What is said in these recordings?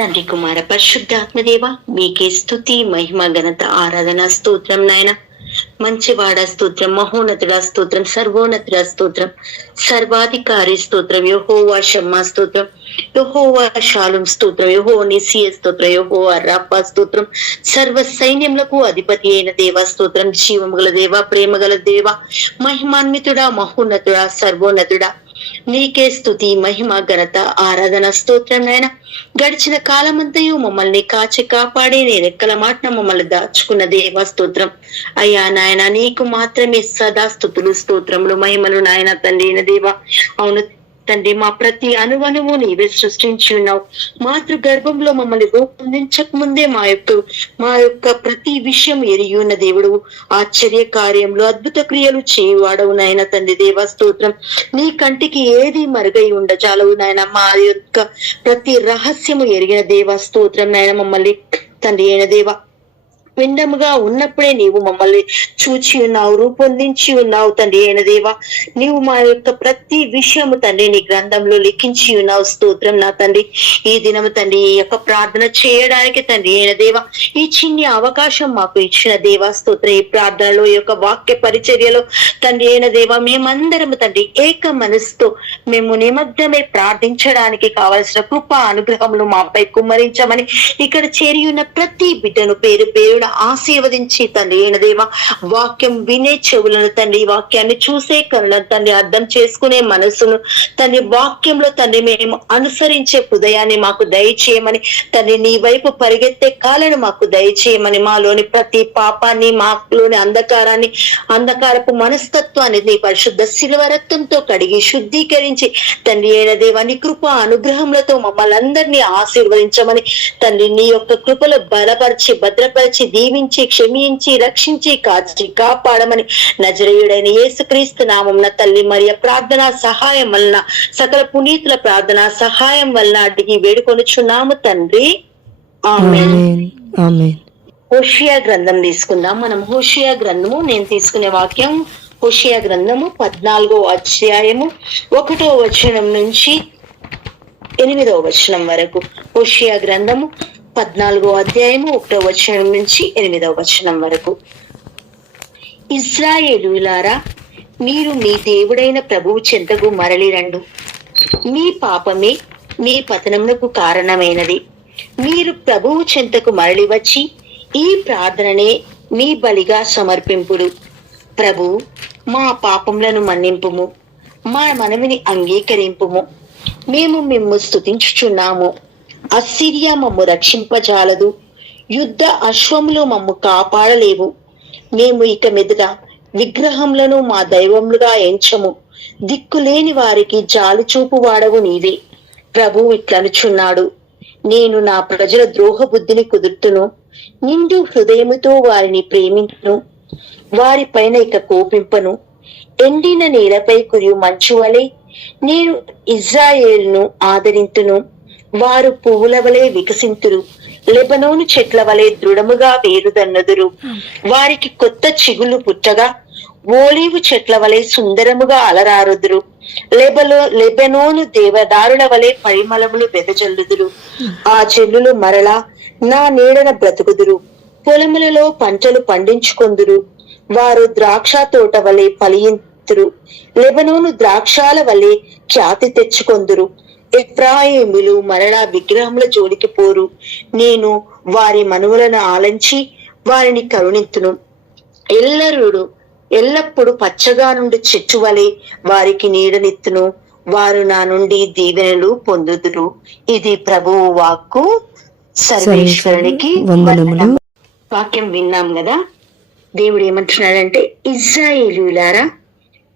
తండ్రి కుమార పరిశుద్ధాత్మదేవ మీకే స్తుతి మహిమ ఘనత ఆరాధన స్తోత్రం నాయన. మంచివాడ స్తోత్రం, మహోన్నతుడ స్తోత్రం, సర్వోన్నతుడ స్తోత్రం, సర్వాధికారి స్తోత్రం, యెహోవా షమ్మా స్తోత్రం, యెహోవా షాలుం స్తోత్రం, యెహోవా నిసియ స్తోత్రం, యెహోవా రాఫా స్తోత్రం, సర్వ సైన్యములకు అధిపతి అయిన దేవ స్తోత్రం, జీవముగల దేవ, ప్రేమగల దేవ, మహిమాన్వితుడా, మహోన్నతుడా, సర్వోన్నతుడా, నీకే స్తుతి మహిమ ఘనత ఆరాధన స్తోత్రం నాయన. గడిచిన కాలమంతయు మమ్మల్ని కాచి కాపాడి నీ రెక్కల మాటన మమ్మల్ని దాచుకున్న దేవ స్తోత్రం. అయ్యా నాయన, నీకు మాత్రమే సదా స్తుతులు స్తోత్రములు మహిమలు నాయన తండ్రి అయిన దేవ. అవును తండ్రి, మా ప్రతి అణువణువు నీవే సృష్టించి ఉన్నావు. మాతృ గర్భంలో మమ్మల్ని రూపొందించక ముందే మా యొక్క ప్రతి విషయం ఎరిగి ఉన్న దేవుడు, ఆశ్చర్య కార్యంలో అద్భుత క్రియలు చేయువాడవు నాయన తండ్రి దేవ స్తోత్రం. నీ కంటికి ఏది మరుగై ఉండజాలవు నాయన. మా యొక్క ప్రతి రహస్యము ఎరిగిన దేవ స్తోత్రం నాయన. మమ్మల్ని తండ్రి అయిన దేవ పిండముగా ఉన్నప్పుడే నీవు మమ్మల్ని చూచి ఉన్నావు, రూపొందించి ఉన్నావు తండ్రి అయిన దేవ. నీవు మా యొక్క ప్రతి విషయము తండ్రి నీ గ్రంథంలో లిఖించి ఉన్నావు స్తోత్రం నా తండ్రి. ఈ దినము తండ్రి ఈ యొక్క ప్రార్థన చేయడానికి తండ్రి అయిన దేవ ఈ చిన్ని అవకాశం మాకు ఇచ్చిన దేవ స్తోత్రం. ఈ ప్రార్థనలో ఈ యొక్క వాక్య పరిచర్యలో తండ్రి అయిన దేవ మేమందరము తండ్రి ఏక మనసుతో మేము నిమగ్నమే ప్రార్థించడానికి కావలసిన కృప అనుగ్రహములు మాపై కుమ్మరించమని ఇక్కడ చేరి ఉన్న ప్రతి బిడ్డను పేరు పేరున ఆశీర్వదించి తండ్రి అయిన దేవ వాక్యం వినే చెవులను తండ్రి, వాక్యాన్ని చూసే కనులను తండ్రి, అర్థం చేసుకునే మనసును తండ్రి, వాక్యంలో తండ్రి మేము అనుసరించే హృదయాన్ని మాకు దయచేయమని తండ్రి, నీ వైపు పరిగెత్తే కాలను మాకు దయచేయమని, మాలోని ప్రతి పాపాన్ని, మాలోని అంధకారపు మనస్తత్వాన్ని నీ పరిశుద్ధ శిలువ రక్తంతో కడిగి శుద్ధీకరించి తండ్రి అయిన దేవ నీ కృప అనుగ్రహములతో మమ్మల్ని అందరినీ ఆశీర్వదించమని తండ్రి, నీ యొక్క కృపలో బలపరిచి భద్రపరిచి దీవించి క్షమించి రక్షించి కాచి కాపాడమని నజరేయుడైన యేసుక్రీస్తు నామమున తల్లి మరియ ప్రార్థనా సహాయం వలన, సకల పునీతుల ప్రార్థనా సహాయం వలన అడిగి వేడుకొనుచున్నాము తండ్రి, ఆమేన్. హోషియా గ్రంథం తీసుకుందాం మనం. హోషియా గ్రంథము నేను తీసుకునే వాక్యం హోషియా గ్రంథము 14వ అధ్యాయము 1వ వచనం నుంచి 8వ వచనం వరకు. హోషియా గ్రంథము 14వ అధ్యాయము 1వ వచనం నుంచి 8వ వచనం వరకు. ఇశ్రాయేలులారా, మీరు మీ దేవుడైన ప్రభువు చెంతకు మరలి రండు. మీ పాపమే మీ పతనమునకు కారణమైనది. మీరు ప్రభువు చెంతకు మరలి వచ్చి ఈ ప్రార్థననే మీ బలిగా సమర్పింపుడు. ప్రభు, మా పాపములను మన్నింపుము, మా మనవిని అంగీకరింపుము. మేము మిమ్ము స్తుతించుచున్నాము. అస్సిరియా మమ్ము రక్షింపజాలదు, యుద్ధ అశ్వములు మమ్ము కాపాడలేవు. మేము ఇక మీదట విగ్రహములను మా దైవములుగా ఎంచము. దిక్కులేని వారికి జాలి చూపు వాడవు నీవే. ప్రభువు ఇట్లనుచున్నాడు, నేను నా ప్రజల ద్రోహ బుద్ధిని కుదుర్తును, నిండు హృదయముతో వారిని ప్రేమించును, వారి పైన ఇక కోపింపను. ఎండిన నేలపై కురియు మంచు వలె నేను ఇజ్రాయేలును ఆదరింతును. వారు పువ్వుల వలె వికసింతురు, లెబనోను చెట్ల వలె దృఢముగా వేరుదన్నుదురు. వారికి కొత్త చిగులు పుట్టగా ఓలీవు చెట్ల వలె సుందరముగా అలరారుదురు. లెబనోను దేవదారుల వలె పరిమళములు వెదజల్లుదురు. ఆ చెల్లులు మరలా నా నీడన బ్రతుకుదురు. పొలములలో పంటలు పండించుకొందురు. వారు ద్రాక్ష తోట వలె ఫలింతురు. లెబనోను ద్రాక్షాల వలె ఖ్యాతి తెచ్చుకొందురు. ఎఫ్రాయిములు మరలా విగ్రహముల జోలికి పోరు. నేను వారి మనువులను ఆలంచి వారిని కరుణింతును. ఎల్లప్పుడు పచ్చగా నుండి చెట్టు వలె వారికి నీడనిత్తును. వారు నా నుండి దీవెనలు పొందుదురు. ఇది ప్రభువు వాక్కు. సర్వేశ్వరునికి వందనములు. వాక్యం విన్నాం కదా. దేవుడు ఏమంటున్నాడంటే, ఇశ్రాయేలులారా,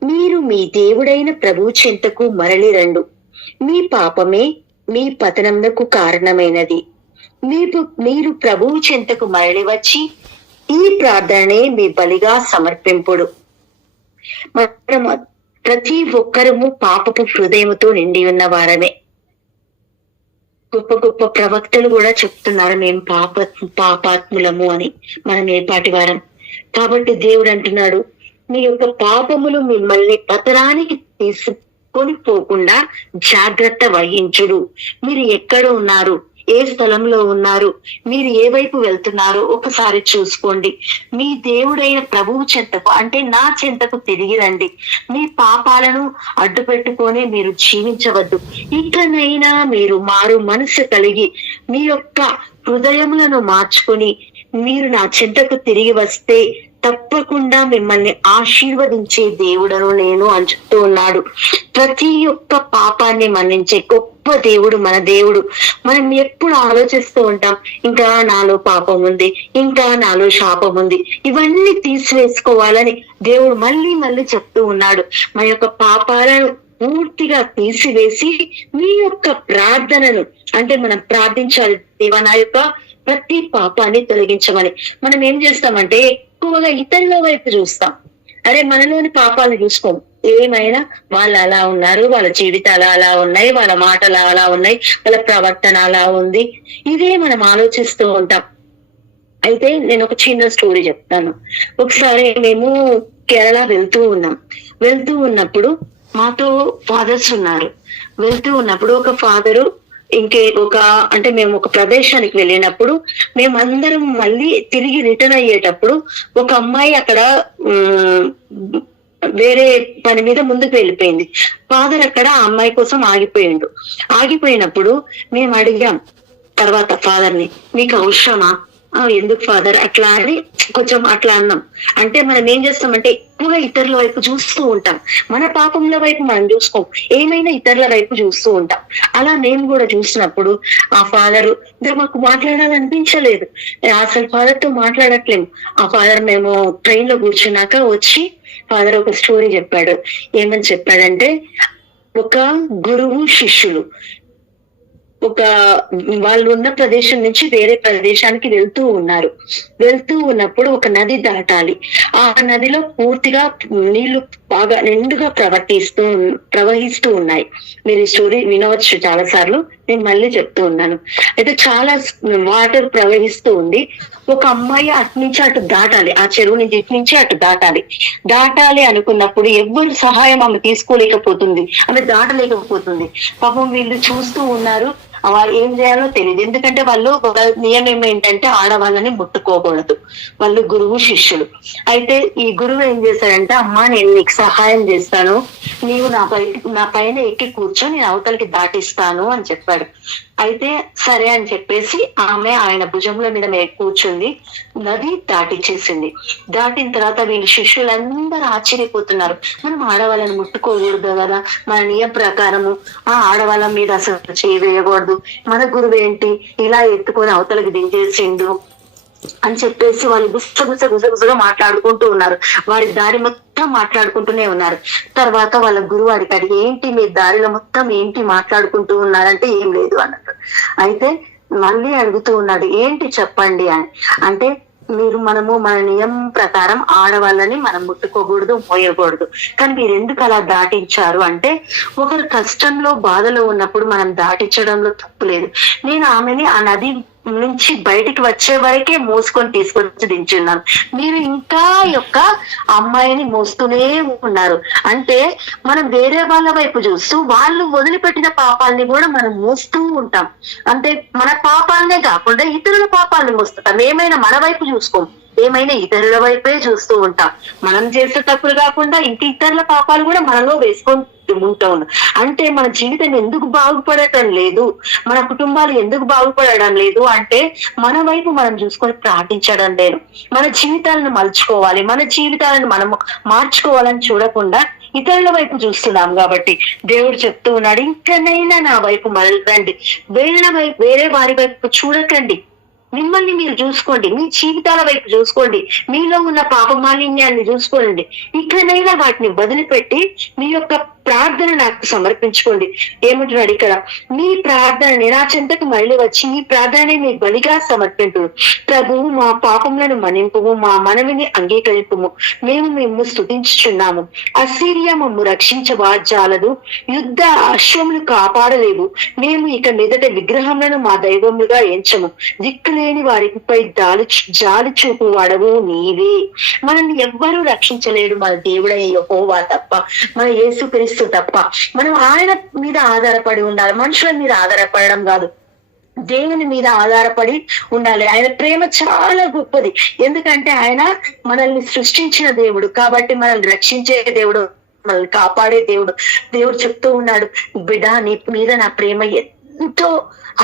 మీరు మీ దేవుడైన ప్రభువు చెంతకు మరలి రండు. మీ పాపమే మీ పతనమునకు కారణమైనది. మీరు ప్రభువు చెంతకు మరలి వచ్చి ఈ ప్రార్థననే మీ బలిగా సమర్పింపుడు. మనం ప్రతి ఒక్కరము పాపపు హృదయముతో నిండి ఉన్న వారమే. గొప్ప గొప్ప ప్రవక్తలు కూడా చెప్తున్నారు, మేము పాపాత్ములము అని. మనం ఏపాటి వారం కాబట్టి దేవుడు అంటున్నాడు, మీ యొక్క పాపములు మిమ్మల్ని పతనానికి కొనిపోకుండా జాగ్రత్త వహించుడు. మీరు ఎక్కడ ఉన్నారు, ఏ స్థలంలో ఉన్నారు, మీరు ఏ వైపు వెళ్తున్నారో ఒకసారి చూసుకోండి. మీ దేవుడైన ప్రభువు చెంతకు అంటే నా చెంతకు తిరిగి రండి. మీ పాపాలను అడ్డు పెట్టుకొని మీరు జీవించవద్దు. ఇకనైనా మీరు మారు మనసు కలిగి మీ యొక్క హృదయములను మార్చుకొని మీరు నా చెంతకు తిరిగి వస్తే తప్పకుండా మిమ్మల్ని ఆశీర్వదించే దేవుడను నేను అని చెప్తూ ఉన్నాడు. ప్రతి ఒక్క పాపాన్ని మన్నించే గొప్ప దేవుడు మన దేవుడు. మనం ఎప్పుడు ఆలోచిస్తూ ఉంటాం, ఇంకా నాలో పాపం ఉంది, ఇంకా నాలో శాపం ఉంది, ఇవన్నీ తీసివేసుకోవాలని దేవుడు మళ్ళీ మళ్ళీ చెప్తూ ఉన్నాడు. మన యొక్క పాపాలను పూర్తిగా తీసివేసి మీ యొక్క ప్రార్థనను అంటే మనం ప్రార్థించాలి, దేవా నా యొక్క ప్రతి పాపాన్ని తొలగించమని. మనం ఏం చేస్తామంటే ఎక్కువగా ఇతరుల వైపు చూస్తాం. అరే మనలోని పాపాలను చూసుకోం. ఏమైనా వాళ్ళు అలా ఉన్నారు, వాళ్ళ జీవితాలు అలా ఉన్నాయి, వాళ్ళ మాటలు అలా ఉన్నాయి, వాళ్ళ ప్రవర్తన అలా ఉంది, ఇదే మనం ఆలోచిస్తూ ఉంటాం. అయితే నేను ఒక చిన్న స్టోరీ చెప్తాను. ఒకసారి మేము కేరళ వెళ్తూ ఉన్నప్పుడు మాతో ఫాదర్స్ ఉన్నారు. వెళ్తూ ఉన్నప్పుడు ఒక ఫాదరు అంటే మేము ఒక ప్రదేశానికి వెళ్ళినప్పుడు మేమందరం మళ్ళీ తిరిగి రిటర్న్ అయ్యేటప్పుడు ఒక అమ్మాయి అక్కడ వేరే పని మీద ముందుకు వెళ్ళిపోయింది. ఫాదర్ అక్కడ ఆ అమ్మాయి కోసం ఆగిపోయినప్పుడు మేము అడిగాం తర్వాత ఫాదర్ ని, మీకు అవసరమా, ఎందుకు ఫాదర్ అట్లా అని కొంచెం అట్లా అన్నాం. అంటే మనం ఏం చేస్తామంటే ఎక్కువగా ఇతరుల వైపు చూస్తూ ఉంటాం, మన పాపంల వైపు మనం చూసుకోం, ఏమైనా ఇతరుల వైపు చూస్తూ ఉంటాం. అలా మేము కూడా చూసినప్పుడు ఆ ఫాదర్ మాకు మాట్లాడాలనిపించలేదు. అసలు ఫాదర్ తో మాట్లాడట్లేము. ఆ ఫాదర్ మేము ట్రైన్ లో కూర్చున్నాక వచ్చి ఫాదర్ ఒక స్టోరీ చెప్పాడు. ఏమని చెప్పాడంటే, ఒక గురువు శిష్యులు వాళ్ళు ఉన్న ప్రదేశం నుంచి వేరే ప్రదేశానికి వెళ్తూ ఉన్నప్పుడు ఒక నది దాటాలి. ఆ నదిలో పూర్తిగా నీళ్లు బాగా నిండుగా ప్రవహిస్తూ ఉన్నాయి. మీరు ఈ స్టోరీ వినవచ్చు చాలా సార్లు, నేను మళ్ళీ చెప్తూ ఉన్నాను. అయితే చాలా వాటర్ ప్రవహిస్తూ ఉంది. ఒక అమ్మాయి అటు నుంచి అటు దాటాలి, ఆ చెరువు నుంచి ఇటు నుంచి అటు దాటాలి అనుకున్నప్పుడు ఎవ్వరు సహాయం ఆమె తీసుకోలేకపోతుంది, ఆమె దాటలేకపోతుంది. పాపం వీళ్ళు చూస్తూ ఉన్నారు, వాళ్ళు ఏం చేయాలో తెలియదు. ఎందుకంటే వాళ్ళు నియమం ఏంటంటే ఆడవాళ్ళని ముట్టుకోకూడదు. వాళ్ళు గురువు శిష్యులు. అయితే ఈ గురువు ఏం చేశాడంటే, అమ్మా నేను నీకు సహాయం చేస్తాను, నీవు నా పైన ఎక్కి కూర్చో, నేను అవతలకి దాటిస్తాను అని చెప్పాడు. అయితే సరే అని చెప్పేసి ఆమె ఆయన భుజంలో మీద కూర్చుంది, నది దాటించేసింది. దాటిన తర్వాత వీళ్ళు శిష్యులందరూ ఆశ్చర్యపోతున్నారు, మనం ఆడవాళ్ళని ముట్టుకోకూడదు కదా, మన నియమ ప్రకారము ఆడవాళ్ళ మీద అసలు చేయవేయకూడదు, మన గురువు ఏంటి ఇలా ఎత్తుకొని అవతలకి దించేసిండు అని చెప్పేసి వాళ్ళు గుసగుసగా మాట్లాడుకుంటూ ఉన్నారు. వారి దారి మొత్తం మాట్లాడుకుంటూనే ఉన్నారు. తర్వాత వాళ్ళ గురువు అడిగాడు, ఏంటి మీ దారిలో మొత్తం ఏంటి మాట్లాడుకుంటూ ఉన్నారంటే, ఏం లేదు అన్నట్టు. అయితే మళ్ళీ అడుగుతూ ఉన్నాడు, ఏంటి చెప్పండి అని. అంటే మనము మన నియమం ప్రకారం ఆడవాళ్ళని మనం ముట్టుకోకూడదు, మోయకూడదు, కానీ మీరు ఎందుకు అలా దాటించారు అంటే, ఒకరు కష్టంలో బాధలో ఉన్నప్పుడు మనం దాటించడంలో తప్పు లేదు. నేను ఆమెని ఆ నది నుంచి బయటికి వచ్చే వరకే మోసుకొని తీసుకొచ్చి దించున్నాను, మీరు ఇంకా యొక్క అమ్మాయిని మోస్తూనే ఉన్నారు. అంటే మనం వేరే వాళ్ళ వైపు చూస్తూ వాళ్ళు వదిలిపెట్టిన పాపాలని కూడా మనం మోస్తూ ఉంటాం. అంటే మన పాపాలనే కాకుండా ఇతరుల పాపాలను మోస్తుంటాం. ఏమైనా మన వైపు చూసుకోం, ఏమైనా ఇతరుల వైపే చూస్తూ ఉంటాం. మనం చేసే తప్పులు కాకుండా ఇంక ఇతరుల పాపాలు కూడా మనలో వేసుకొని ఉంటాం. అంటే మన జీవితం ఎందుకు బాగుపడటం లేదు, మన కుటుంబాలు ఎందుకు బాగుపడడం లేదు అంటే, మన వైపు మనం చూసుకొని ప్రార్థించడం లేదు. మన జీవితాలను మలుచుకోవాలి, మన జీవితాలను మనం మార్చుకోవాలని చూడకుండా ఇతరుల వైపు చూస్తున్నాం. కాబట్టి దేవుడు చెప్తూ ఉన్నాడు, ఇంకనైనా నా వైపు మరలండి, వేరే వారి వైపు చూడకండి, మిమ్మల్ని మీరు చూసుకోండి, మీ జీవితాల వైపు చూసుకోండి, మీలో ఉన్న పాప మాలిన్యాన్ని చూసుకోండి. ఇకనైనా వాటిని వదిలిపెట్టి మీ యొక్క ప్రార్థన నాకు సమర్పించుకోండి. ఏమంటున్నాడు ఇక్కడ, మీ ప్రార్థనని నా చెంతకు మళ్ళీ వచ్చి ఈ ప్రార్థనని మీ బలిగా సమర్పించు. ప్రభు మా పాపములను మన్నింపుము, మా మనవిని అంగీకరింపుము, మేము స్తుతించుచున్నాము. అసిరియా మమ్ము రక్షించబాజాలదు, యుద్ధ అశ్వములు కాపాడలేవు. మేము ఇక మీదట విగ్రహములను మా దైవములుగా ఎంచము. దిక్కులేని వారిపై జాలి చూపు వాడవు నీవే. మనల్ని ఎవ్వరూ రక్షించలేడు, మన దేవుడైన యెహోవా తప్ప, మన యేసుక్రీస్తు తప్ప. మనం ఆయన మీద ఆధారపడి ఉండాలి, మనుషుల మీద ఆధారపడడం కాదు. దేవుని మీద ఆధారపడి ఉండాలి. ఆయన ప్రేమ చాలా గొప్పది. ఎందుకంటే ఆయన మనల్ని సృష్టించిన దేవుడు కాబట్టి మనల్ని రక్షించే దేవుడు, మనల్ని కాపాడే దేవుడు. దేవుడు చెప్తూ ఉన్నాడు, బిడ్డ నీ మీద నా ప్రేమ ఎంతో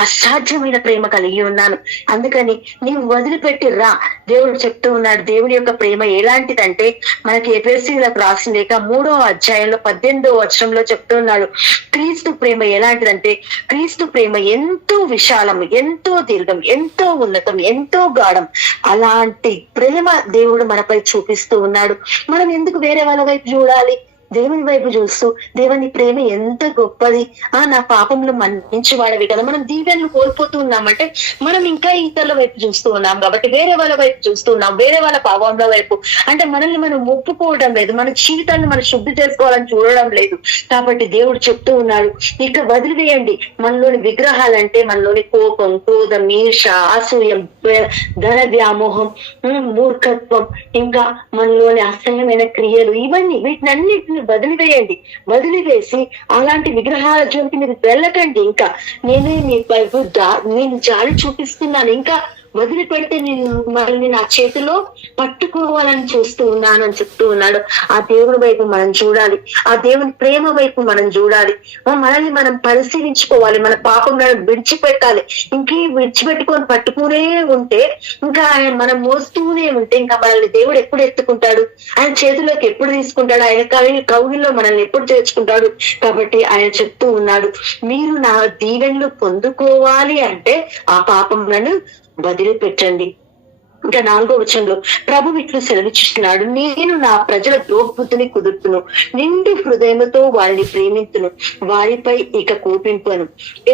అసాధ్యమైన ప్రేమ కలిగి ఉన్నాను, అందుకని నీవు వదిలిపెట్టి రా. దేవుడు చెప్తూ ఉన్నాడు. దేవుని యొక్క ప్రేమ ఎలాంటిదంటే మనకి ఎఫెసీయులకు రాసిన లేక 3వ అధ్యాయంలో 18వ వచనంలో చెప్తూ ఉన్నాడు. క్రీస్తు ప్రేమ ఎలాంటిదంటే క్రీస్తు ప్రేమ ఎంతో విశాలం, ఎంతో దీర్ఘం, ఎంతో ఉన్నతం, ఎంతో గాఢం. అలాంటి ప్రేమ దేవుడు మనపై చూపిస్తూ ఉన్నాడు. మనం ఎందుకు వేరే వాళ్ళ వైపు చూడాలి? దేవుని వైపు చూస్తూ దేవుని ప్రేమ ఎంత గొప్పది, నా పాపంలో మన్నించి వాడవి కదా. మనం దీవెనలు కోల్పోతూ ఉన్నామంటే మనం ఇంకా ఇతరుల వైపు చూస్తూ ఉన్నాం కాబట్టి, వేరే వాళ్ళ వైపు చూస్తూ ఉన్నాం, వేరే వాళ్ళ పాపంలో వైపు. అంటే మనల్ని మనం ఒప్పుకోవడం లేదు, మన జీవితాన్ని మనం శుద్ధి చేసుకోవాలని చూడడం లేదు. కాబట్టి దేవుడు చెప్తూ ఉన్నాడు, ఇక వదిలివేయండి మనలోని విగ్రహాలంటే మనలోని కోపం, క్రోధం, ఈర్ష, అసూయం, ధన వ్యామోహం, మూర్ఖత్వం, ఇంకా మనలోని అసహ్యమైన క్రియలు, ఇవన్నీ వీటినన్నిటిని వదిలివేయండి. వదిలివేసి అలాంటి విగ్రహాల జోలికి మీరు వెళ్ళకండి. ఇంకా నేనే మీ వైపు నేను జాలి చూపిస్తున్నాను, ఇంకా వదిలిపెడితే నేను మనల్ని నా చేతిలో పట్టుకోవాలని చూస్తూ ఉన్నాను అని చెప్తూ ఉన్నాడు. ఆ దేవుని వైపు మనం చూడాలి, ఆ దేవుని ప్రేమ వైపు మనం చూడాలి. మనల్ని మనం పరిశీలించుకోవాలి, మన పాపంలను విడిచిపెట్టాలి. ఇంకే విడిచిపెట్టుకొని పట్టుకునే ఉంటే, ఇంకా ఆయన మనం మోస్తూనే ఉంటే, ఇంకా మనల్ని దేవుడు ఎప్పుడు ఎత్తుకుంటాడు? ఆయన చేతిలోకి ఎప్పుడు తీసుకుంటాడు? ఆయన కౌగిల్లో మనల్ని ఎప్పుడు చేర్చుకుంటాడు? కాబట్టి ఆయన చెప్తూ ఉన్నాడు, మీరు నా దీవెనలు పొందుకోవాలి అంటే ఆ పాపములను వదిలిపెట్టండి. ఇంకా 4వ వచనంలో ప్రభు ఇట్లు సెలవిస్తున్నాడు, నేను నా ప్రజల ద్రోహబుద్ధిని కుదుర్తును, నిండు హృదయముతో వారిని ప్రేమింతును, వారిపై ఇక కోపింపను.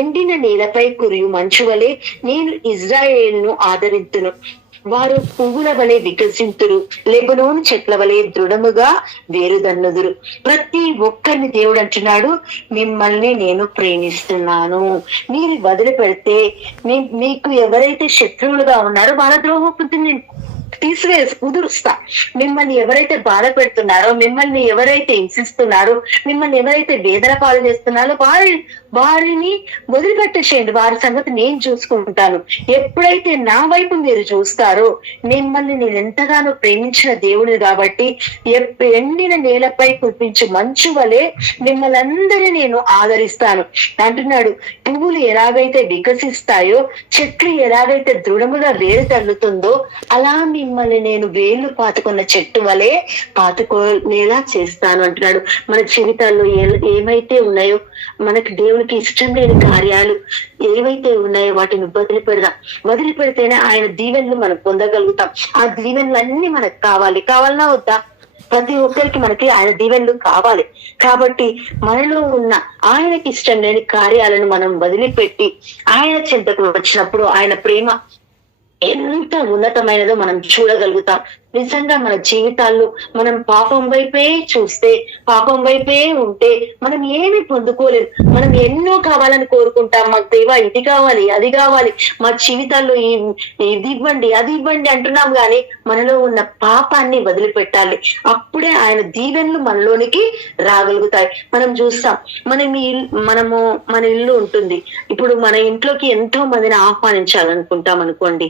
ఎండిన నేలపై కురియు మంచు వలె నేను ఇజ్రాయేలును ఆదరింతును, వారు పువ్వుల వలె వికసింతురు, లెబనోను చెట్ల వలె దృఢముగా వేరుదన్నుదురు. ప్రతి ఒక్కరిని దేవుడు అంటున్నాడు, మిమ్మల్ని నేను ప్రేమిస్తున్నాను. మీరు వదిలిపెడితే మీకు ఎవరైతే శత్రువులుగా ఉన్నారో వాళ్ళ ద్రోహబుద్ధిని తీసివేసి కుదురుస్తా. మిమ్మల్ని ఎవరైతే బాధ పెడుతున్నారో, మిమ్మల్ని ఎవరైతే హింసిస్తున్నారో, మిమ్మల్ని ఎవరైతే వేదన పాలు చేస్తున్నారో వారిని వదిలిపెట్టేసేయండి. వారి సంగతి నేను చూసుకుంటాను. ఎప్పుడైతే నా వైపు మీరు చూస్తారో, మిమ్మల్ని నేను ఎంతగానో ప్రేమించిన దేవుడిని కాబట్టి ఎండిన నేలపై కురిపించు మంచు వలె మిమ్మల్ని అందరినీ నేను ఆదరిస్తాను అంటున్నాడు. పువ్వులు ఎలాగైతే వికసిస్తాయో, చెట్లు ఎలాగైతే దృఢముగా వేరు తల్లుతుందో, అలా మిమ్మల్ని నేను వేళ్ళు పాతుకున్న చెట్టు వలె పాతుకునేలా చేస్తాను అంటున్నాడు. మన జీవితాల్లో ఏమైతే ఉన్నాయో, మనకి దేవునికి ఇష్టం లేని కార్యాలు ఏవైతే ఉన్నాయో వాటిని వదిలిపెడితేనే ఆయన దీవెనలు మనం పొందగలుగుతాం. ఆ దీవెనలన్నీ మనకు కావాలన్నా వద్దా? ప్రతి ఒక్కరికి మనకి ఆయన దీవెనలు కావాలి. కాబట్టి మనలో ఉన్న ఆయనకి ఇష్టం లేని కార్యాలను మనం వదిలిపెట్టి ఆయన చెంతకు వచ్చినప్పుడు ఆయన ప్రేమ ఎంత ఉన్నతమైనదో మనం చూడగలుగుతాం. నిజంగా మన జీవితాల్లో మనం పాపం వైపే చూస్తే, పాపం వైపే ఉంటే మనం ఏమి పొందుకోలేదు. మనం ఎన్నో కావాలని కోరుకుంటాం. మాకు దేవా ఇది కావాలి, అది కావాలి, మా జీవితాల్లో ఇది ఇవ్వండి, అది ఇవ్వండి అంటున్నాం. కానీ మనలో ఉన్న పాపాన్ని వదిలిపెట్టాలి. అప్పుడే ఆయన దీవెనలు మనలోనికి రాగలుగుతాయి. మనం చూస్తాం, మన ఇల్లు ఉంటుంది. ఇప్పుడు మన ఇంట్లోకి ఎంతో మందిని ఆహ్వానించాలనుకుంటాం అనుకోండి.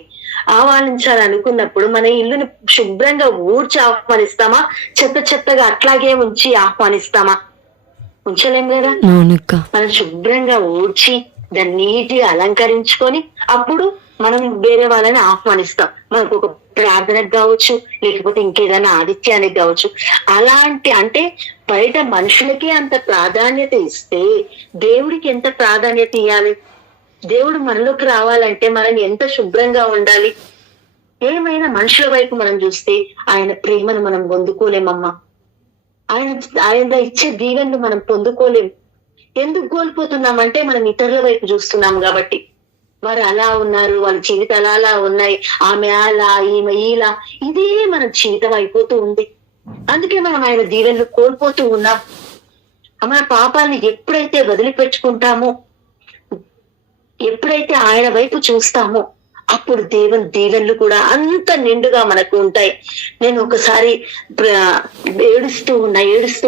ఆహ్వానించాలనుకున్నప్పుడు మన ఇల్లుని శుభ్రంగా ఊడ్చి ఆహ్వానిస్తామా? చెత్తగా అట్లాగే ఉంచి ఆహ్వానిస్తామా? ఉంచలేం కదా. మనం శుభ్రంగా ఊడ్చి దాన్ని నీట్గా అలంకరించుకొని అప్పుడు మనం వేరే వాళ్ళని ఆహ్వానిస్తాం. మనకు ఒక ప్రార్థనకు కావచ్చు, లేకపోతే ఇంకేదైనా ఆదిత్యానికి కావచ్చు. అంటే బయట మనుషులకి అంత ప్రాధాన్యత ఇస్తే దేవుడికి ఎంత ప్రాధాన్యత ఇవ్వాలి? దేవుడు మనలోకి రావాలంటే మనం ఎంత శుభ్రంగా ఉండాలి? ఏమైనా మనుషుల వైపు మనం చూస్తే ఆయన ప్రేమను మనం పొందుకోలేమమ్మా. ఆయన ఇచ్చే దీవెనలు మనం పొందుకోలేం. ఎందుకు కోల్పోతున్నామంటే మనం ఇతరుల వైపు చూస్తున్నాం కాబట్టి. వారు అలా ఉన్నారు, వాళ్ళ జీవితాలు అలా ఉన్నాయి, ఆమె అలా, ఈమె ఇలా, ఇదే మన జీవితం అయిపోతూ ఉంది. అందుకే మనం ఆయన దీవెనలు కోల్పోతూ ఉన్నాం. మన పాపాన్ని ఎప్పుడైతే వదిలిపెట్టుకుంటామో, ఎప్పుడైతే ఆయన వైపు చూస్తామో, అప్పుడు దీవెనలు కూడా అంత నిండుగా మనకు ఉంటాయి. నేను ఒకసారి ఏడుస్తూ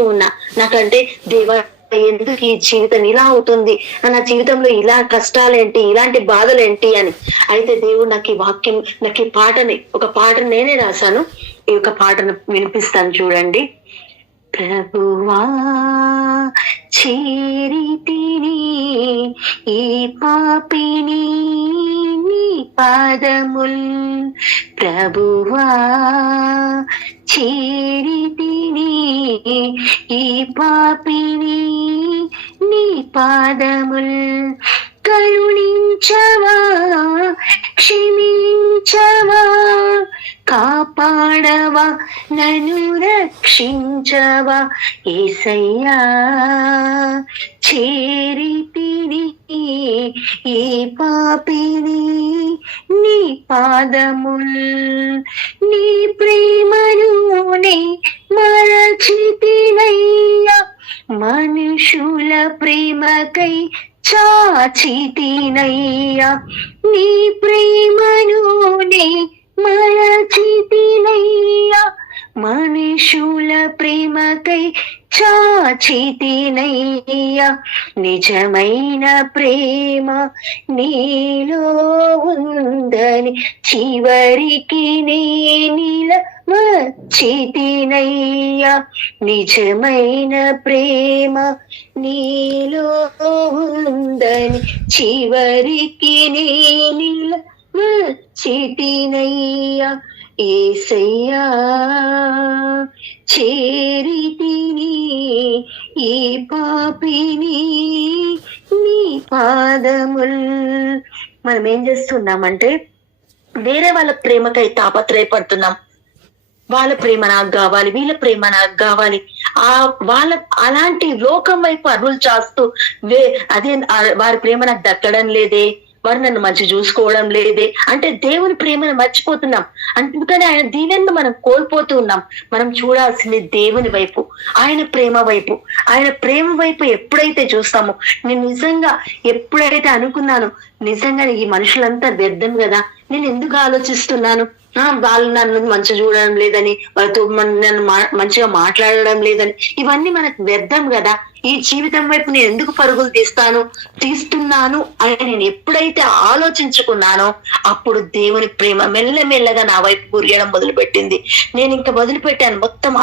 ఉన్నా నాకంటే దేవా ఎందుకు ఈ జీవితం ఇలా అవుతుంది, నా జీవితంలో ఇలా కష్టాలేంటి, ఇలాంటి బాధలేంటి అని. అయితే దేవుడు నాకు ఈ వాక్యం, నాకు ఈ పాటని, ఒక పాటను నేనే రాశాను, ఈ యొక్క పాటను వినిపిస్తాను చూడండి. ప్రభువా చేరితిని ఈ పాపిని నీ పాదముల్, ప్రభువా చేరితిని ఈ పాపిని నీ పాదముల్, కరుణించవా క్షమించవా కాపాడవా నన్ను రక్షించవా యేసయ్యా. చేరితిని ఈ పాపిని నీ పాదముల్, నీ ప్రేమను నే మరచితినయ్యా, మనుషుల ప్రేమకై చాచితినయ్యా, నీ ప్రేమను నే మరచితినయ్యా, మనుషుల ప్రేమకై చాచితినయ్యా. నిజమైన ప్రేమ నీలో ఉందని చివరికి నిలవచ్చితినయ్యా, నిజమైన ప్రేమ నీలో ఉందని చివరికి నిలవచ్చితినయ్యా యేసయ్యా. చేరితిని ఈ పాపిని నీ పాదముల్. మనం ఏం చేస్తున్నామంటే వేరే వాళ్ళ ప్రేమకై తాపత్రయపడుతున్నాం. వాళ్ళ ప్రేమ నాకు కావాలి, వీళ్ళ ప్రేమ నాకు కావాలి, వాళ్ళ అలాంటి లోకం వైపు అరువులు చాస్తూ అదే వారి ప్రేమ నాకు దక్కడం లేదే, వారు నన్ను మంచి చూసుకోవడం లేదే అంటే దేవుని ప్రేమను మర్చిపోతున్నాం. అందుకని ఆయన దీవెనను మనం కోల్పోతూ ఉన్నాం. మనం చూడాల్సింది దేవుని వైపు, ఆయన ప్రేమ వైపు. ఆయన ప్రేమ వైపు ఎప్పుడైతే చూస్తామో, నేను నిజంగా ఎప్పుడైతే అనుకున్నాను నిజంగా ఈ మనుషులంతా వ్యర్థం కదా, నేను ఎందుకు ఆలోచిస్తున్నాను, వాళ్ళు నన్ను మంచి చూడడం లేదని, వాళ్ళతో నన్ను మంచిగా మాట్లాడడం లేదని, ఇవన్నీ మనకు వ్యర్థం కదా, ఈ జీవితం వైపు నేను ఎందుకు పరుగులు తీస్తున్నాను అని నేను ఎప్పుడైతే ఆలోచించుకున్నానో అప్పుడు దేవుని ప్రేమ మెల్లమెల్లగా నా వైపు కురియడం మొదలుపెట్టింది. నేను ఇంకా వదిలిపెట్టాను మొత్తం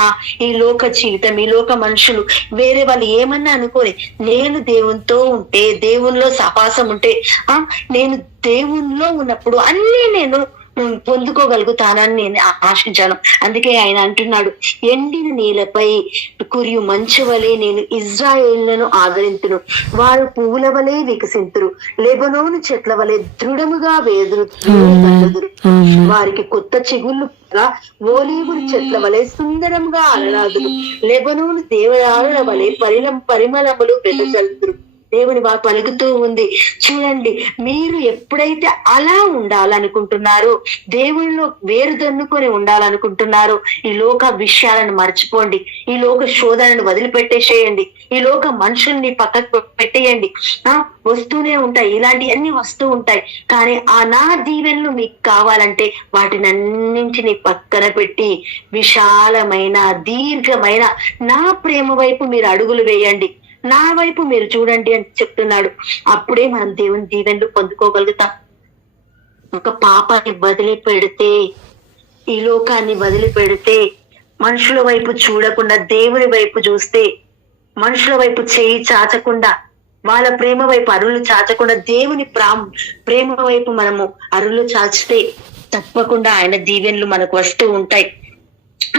ఈ లోక జీవితం, ఈ లోక మనుషులు వేరే వాళ్ళు ఏమన్నా అనుకోని, నేను దేవునితో ఉంటే, దేవునిలో సపాసం ఉంటే, నేను దేవునిలో ఉన్నప్పుడు అన్ని నేను పొందుకోగలుగుతానని నేను ఆశించాను. అందుకే ఆయన అంటున్నాడు, ఎండిన నీళ్ళపై కురియు మంచు వలె నేను ఇజ్రాయేలును ఆదరింతును, వారు పువ్వుల వలె వికసింతురు, లెబనోను చెట్ల వలె దృఢముగా వేదురు, వారికి కొత్త చిగుళ్ళు ఓలీవుడు చెట్ల వలె సుందరంగా అలరాదురు, లెబనోను దేవదారుల వలె పరిమళములు వెదజల్లుదురు. దేవుని వాకు పలుకుతూ ఉంది. చూడండి, మీరు ఎప్పుడైతే అలా ఉండాలనుకుంటున్నారో, దేవుళ్ళలో వేరు దన్నుకొని ఉండాలనుకుంటున్నారో, ఈ లోక విషయాలను మర్చిపోండి, ఈ లోక శోధనను వదిలిపెట్టేసేయండి, ఈ లోక మనుషుల్ని పక్కకు పెట్టేయండి. వస్తూనే ఉంటాయి, ఇలాంటివన్నీ వస్తూ ఉంటాయి, కానీ నా దీవెనలు మీకు కావాలంటే వాటిని అన్నింటినీ పక్కన పెట్టి విశాలమైన దీర్ఘమైన నా ప్రేమ వైపు మీరు అడుగులు వేయండి, నా వైపు మీరు చూడండి అని చెప్తున్నాడు. అప్పుడే మనం దేవుని దీవెనలు పొందుకోగలుగుతాం. ఒక పాపాన్ని వదిలిపెడితే, ఈ లోకాన్ని వదిలిపెడితే, మనుషుల వైపు చూడకుండా దేవుని వైపు చూస్తే, మనుషుల వైపు చేయి చాచకుండా, వాళ్ళ ప్రేమ వైపు అరులు చాచకుండా దేవుని ప్రేమ వైపు మనము అరులు చాచితే తప్పకుండా ఆయన దీవెనలు మనకు వస్తూ ఉంటాయి.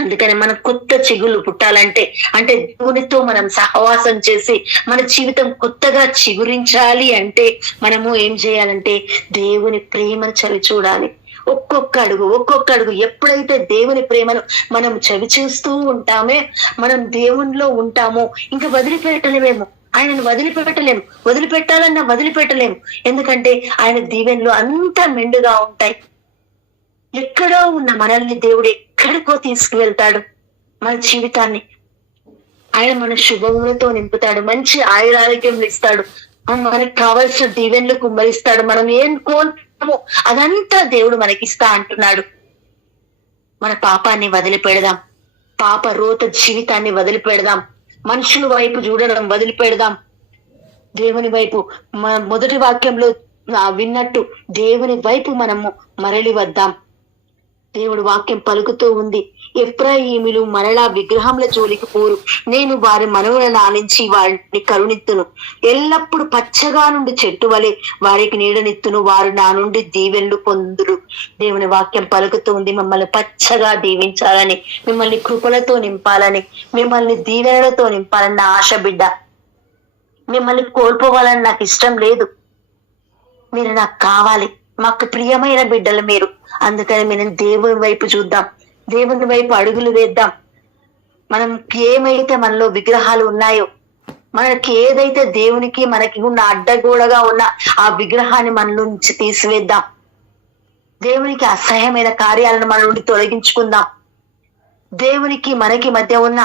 అందుకని మన కొత్త చిగుళ్ళు పుట్టాలంటే, అంటే దేవునితో మనం సహవాసం చేసి మన జీవితం కొత్తగా చిగురించాలి అంటే మనము ఏం చేయాలంటే దేవుని ప్రేమను చవి చూడాలి. ఒక్కొక్క అడుగు ఎప్పుడైతే దేవుని ప్రేమను మనం చవి చూస్తూ ఉంటామే, మనం దేవునిలో ఉంటామో ఇంకా వదిలిపెట్టలేమేమో, ఆయనను వదిలిపెట్టాలన్నా వదిలిపెట్టలేము. ఎందుకంటే ఆయన దీవెనలు అంత మెండుగా ఉంటాయి. ఎక్కడో ఉన్న మనల్ని దేవుడు ఎక్కడికో తీసుకువెళ్తాడు. మన జీవితాన్ని ఆయన మన శుభములతో నింపుతాడు, మంచి ఆయురారోగ్యం ఇస్తాడు, మనకు కావలసిన దీవెనలు కుమ్మరిస్తాడు. మనం ఏం కోల్పోతామో అదంతా దేవుడు మనకిస్తా అంటున్నాడు. మన పాపాన్ని వదిలిపెడదాం, పాప రోత జీవితాన్ని వదిలిపెడదాం, మనుషుల వైపు చూడడం వదిలిపెడదాం. దేవుని వైపు మొదటి వాక్యంలో విన్నట్టు దేవుని వైపు మనము మరలి వద్దాం. దేవుడు వాక్యం పలుకుతూ ఉంది, ఎఫ్రాయిములు మరలా విగ్రహముల జోలికి పోరు, నేను వారి మనవులను ఆలించి వారిని కరుణిత్తును, ఎల్లప్పుడు పచ్చగా నుండి చెట్టు వలె వారికి నీడనిత్తును, వారు నా నుండి దీవెనలు పొందురు. దేవుని వాక్యం పలుకుతూ ఉంది, మిమ్మల్ని పచ్చగా దీవించాలని, మిమ్మల్ని కృపలతో నింపాలని, మిమ్మల్ని దీవెనలతో నింపాలని నా ఆశ బిడ్డ. మిమ్మల్ని కోల్పోవాలని నాకు ఇష్టం లేదు, మీరు నాకు కావాలి, మాకు ప్రియమైన బిడ్డలు మీరు. అందుకని మనం దేవుని వైపు చూద్దాం, దేవుని వైపు అడుగులు వేద్దాం. మనం ఏమైతే మనలో విగ్రహాలు ఉన్నాయో, మనకి ఏదైతే దేవునికి మనకి ఉన్న అడ్డగోడగా ఉన్న ఆ విగ్రహాన్ని మన నుంచి తీసివేద్దాం. దేవునికి అసహ్యమైన కార్యాలను మన నుండి తొలగించుకుందాం. దేవునికి మనకి మధ్య ఉన్న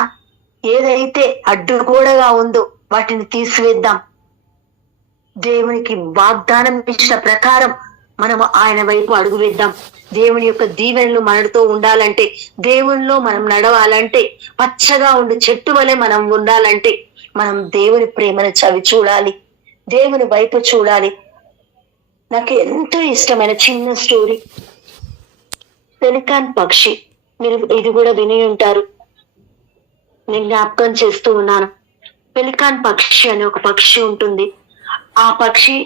ఏదైతే అడ్డుగోడగా ఉందో వాటిని తీసివేద్దాం. దేవునికి వాగ్దానం ఇచ్చిన ప్రకారం మనము ఆయన వైపు అడుగు వేద్దాం. దేవుని యొక్క దీవెనలు మనతో ఉండాలంటే, దేవునిలో మనం నడవాలంటే, పచ్చగా ఉండి చెట్టు వలె మనం ఉండాలంటే, మనం దేవుని ప్రేమను చవి చూడాలి, దేవుని వైపు చూడాలి. నాకు ఎంతో ఇష్టమైన చిన్న స్టోరీ, పెలికాన్ పక్షి. మీరు ఇది కూడా విని ఉంటారు, నేను జ్ఞాపకం చేస్తూ ఉన్నాను. పెలికాన్ పక్షి అనే ఒక పక్షి ఉంటుంది. ఆ పక్షి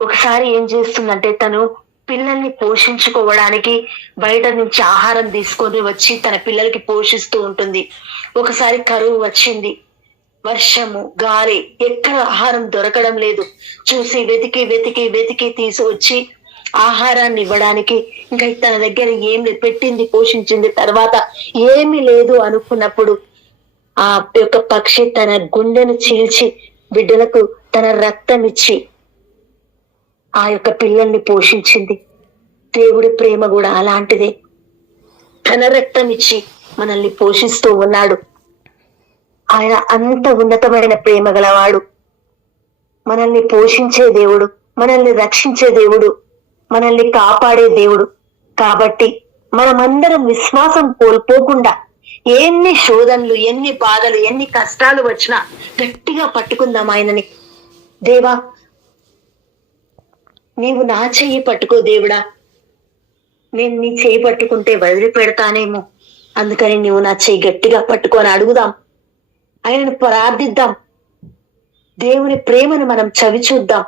ఒకసారి ఏం చేస్తుందంటే, తను పిల్లల్ని పోషించుకోవడానికి బయట నుంచి ఆహారం తీసుకొని వచ్చి తన పిల్లలకి పోషిస్తూ ఉంటుంది. ఒకసారి కరువు వచ్చింది, వర్షము, గాలి, ఎక్కడ ఆహారం దొరకడం లేదు. చూసి వెతికి వెతికి వెతికి తీసుకొచ్చి ఆహారాన్ని ఇవ్వడానికి ఇంకా తన దగ్గర ఏం లేదు, పెట్టింది పోషించింది తర్వాత ఏమీ లేదు అనుకున్నప్పుడు ఆ యొక్క పక్షి తన గుండెను చీల్చి బిడ్డలకు తన రక్తం ఇచ్చి ఆ యొక్క పిల్లల్ని పోషించింది. దేవుడి ప్రేమ కూడా అలాంటిదే, తన రక్తం ఇచ్చి మనల్ని పోషిస్తూ ఉన్నాడు. ఆయన అంత ఉన్నతమైన ప్రేమ గలవాడు, మనల్ని పోషించే దేవుడు, మనల్ని రక్షించే దేవుడు, మనల్ని కాపాడే దేవుడు. కాబట్టి మనమందరం విశ్వాసం కోల్పోకుండా ఎన్ని శోధనలు, ఎన్ని బాధలు, ఎన్ని కష్టాలు వచ్చినా గట్టిగా పట్టుకుందాం ఆయనని. దేవా, నీవు నా చెయ్యి పట్టుకో దేవుడా, నేను నీ చెయ్యి పట్టుకుంటే వదిలిపెడతానేమో, అందుకని నీవు నా చెయ్యి గట్టిగా పట్టుకొని అడుగుదాం, ఆయనను ప్రార్థిద్దాం, దేవుని ప్రేమను మనం చవి చూద్దాం,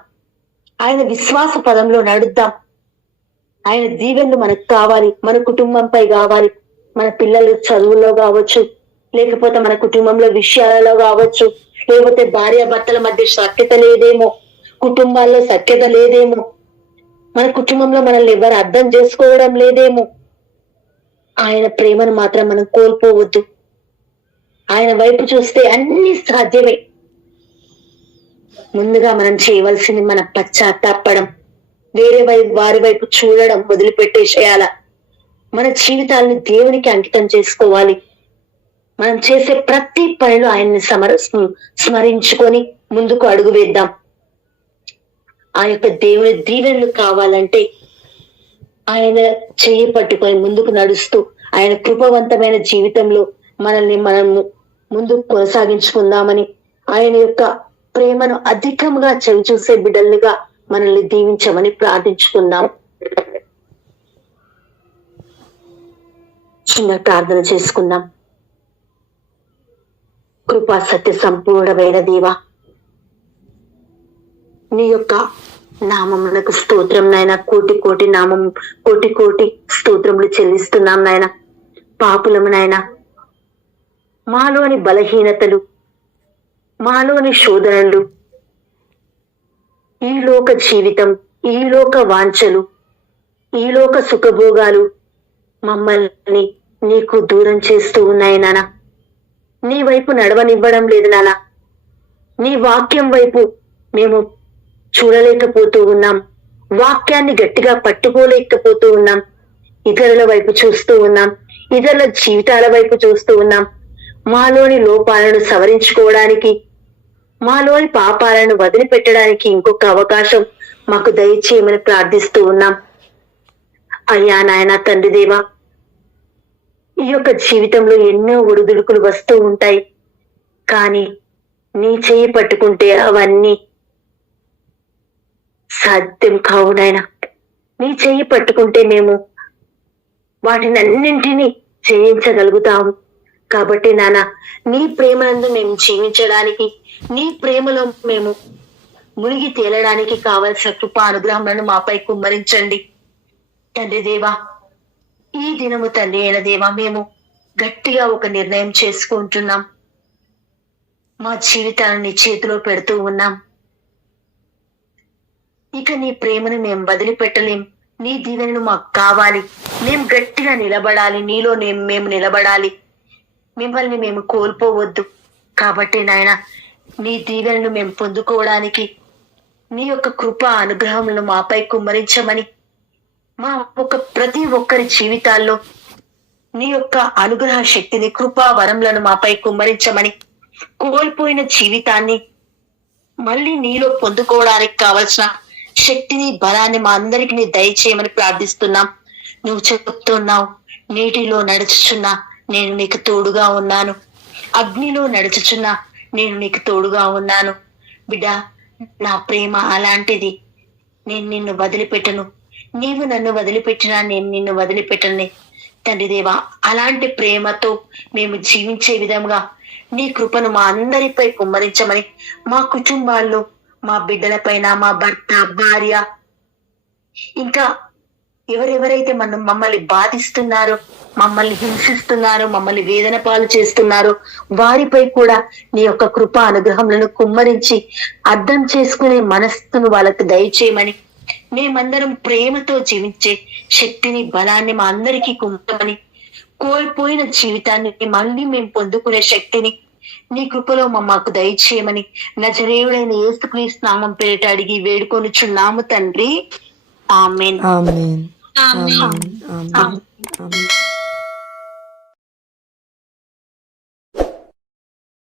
ఆయన విశ్వాస పదంలో నడుద్దాం. ఆయన దీవెనలు మనకు కావాలి, మన కుటుంబంపై కావాలి, మన పిల్లల చదువులో కావచ్చు, లేకపోతే మన కుటుంబంలో విషయాలలో కావచ్చు, లేకపోతే భార్యాభర్తల మధ్య సఖ్యత లేదేమో, కుటుంబాల్లో సఖ్యత లేదేమో, మన కుటుంబంలో మనల్ని ఎవరు అర్థం చేసుకోవడం లేదేమో. ఆయన ప్రేమను మాత్రం మనం కోల్పోవద్దు. ఆయన వైపు చూస్తే అన్ని సాధ్యమే. ముందుగా మనం చేయవలసింది మన పశ్చాత్తాపడం, వేరే వారి వైపు చూడడం వదిలిపెట్టేసేయాల. మన జీవితాలను దేవునికి అంకితం చేసుకోవాలి. మనం చేసే ప్రతి పనిలో ఆయన్ని స్మరించుకొని ముందుకు అడుగు వేద్దాం. ఆ యొక్క దేవుని దీవెనలు కావాలంటే ఆయన చెయ్యి పట్టుకొని ముందుకు నడుస్తూ ఆయన కృపవంతమైన జీవితంలో మనల్ని మనము ముందుకు కొనసాగించుకుందామని, ఆయన యొక్క ప్రేమను అధికంగా చవి చూసే బిడ్డలుగా మనల్ని దీవించమని ప్రార్థించుకుందాం. చిన్న ప్రార్థన చేసుకుందాం. కృపా సత్య సంపూర్ణమైన దేవా, నీ యొక్క నామమునకు స్తోత్రం నాయన. కోటి కోటి నామం, కోటి కోటి స్తోత్రములు చెల్లిస్తున్నాం నాయన. పాపులము నాయన, మాలోని బలహీనతలు, మాలోని శోధనలు, ఈ లోక జీవితం, ఈ లోక వాంఛలు, ఈ లోక సుఖభోగాలు మమ్మల్ని నీకు దూరం చేస్తూ ఉన్నాయి నాన్న. నీ వైపు నడవనివ్వడం లేదు నాన్న. నీ వాక్యం వైపు మేము చూడలేకపోతూ ఉన్నాం, వాక్యాన్ని గట్టిగా పట్టుకోలేకపోతూ ఉన్నాం. ఇతరుల వైపు చూస్తూ ఉన్నాం, ఇతరుల జీవితాల వైపు చూస్తూ ఉన్నాం. మాలోని లోపాలను సవరించుకోవడానికి, మాలోని పాపాలను వదిలిపెట్టడానికి ఇంకొక అవకాశం మాకు దయచేయమని ప్రార్థిస్తూ ఉన్నాం. అయ్యా నాయన తండ్రి దేవా, ఈ యొక్క జీవితంలో ఎన్నో ఒడిదుడుకులు వస్తూ ఉంటాయి. కానీ నీ చేయి పట్టుకుంటే అవన్నీ సాధ్యం కావు నాయన. నీ చేయి పట్టుకుంటే మేము వాటిని అన్నింటినీ జయించగలుగుతాము. కాబట్టి నాన్న, నీ ప్రేమనందు మేము జీవించడానికి, నీ ప్రేమలో మేము మునిగి తేలడానికి కావలసిన కృపా అనుగ్రహములను మాపై కుమ్మరించండి తండ్రి దేవా. ఈ దినము తండ్రి అయిన దేవా, మేము గట్టిగా ఒక నిర్ణయం చేసుకుంటున్నాం. మా జీవితాలను నీ చేతిలో పెడుతూ ఉన్నాం. ఇక నీ ప్రేమను మేము వదిలిపెట్టలేం. నీ దీవెనను మాకు కావాలి. మేము గట్టిగా నిలబడాలి. నీలో మేము నిలబడాలి. మిమ్మల్ని మేము కోల్పోవద్దు. కాబట్టి నాయన, నీ దీవెనను మేము పొందుకోవడానికి నీ యొక్క కృప అనుగ్రహములను మాపై కుమ్మరించమని, మా ప్రతి ఒక్కరి జీవితాల్లో నీ యొక్క అనుగ్రహ శక్తిని, కృపా వరములను మాపై కుమ్మరించమని, కోల్పోయిన జీవితాన్ని మళ్ళీ నీలో పొందుకోవడానికి కావలసిన శక్తిని, బలాన్ని మా అందరికి నీ దయచేయమని ప్రార్థిస్తున్నాం. నువ్వు చెప్తున్నావు, నీటిలో నడుచుచున్నా నేను నీకు తోడుగా ఉన్నాను, అగ్నిలో నడుచుచున్నా నేను నీకు తోడుగా ఉన్నాను. బిడ్డ, నా ప్రేమ అలాంటిది. నేను నిన్ను వదిలిపెట్టను. నీవు నన్ను వదిలిపెట్టినా నేను నిన్ను వదిలిపెట్టను తండ్రి దేవా. అలాంటి ప్రేమతో మేము జీవించే విధంగా నీ కృపను మా అందరిపై కుమ్మరించమని, మా కుటుంబాల్లో, మా బిడ్డలపైన, మా భర్త, భార్య, ఇంకా ఎవరెవరైతే మమ్మల్ని బాధిస్తున్నారో, మమ్మల్ని హింసిస్తున్నారో, మమ్మల్ని వేదన పాలు చేస్తున్నారో, వారిపై కూడా నీ యొక్క కృపా అనుగ్రహములను కుమ్మరించి అర్థం చేసుకునే మనస్సును వాళ్ళకు దయచేయమని, మేమందరం ప్రేమతో జీవించే శక్తిని, బలాన్ని మా అందరికీ కుమ్మమని, కోల్పోయిన జీవితాన్ని మళ్ళీ మేము పొందుకునే శక్తిని నీ కృపలో మాకు దయచేయమని నజరేయుడైన యేసుక్రీస్తు నామం పేరిట అడిగి వేడుకొనుచున్నాము తండ్రి. ఆమేన్. ఆమేన్. ఆమేన్. ఆమేన్. ఆమేన్.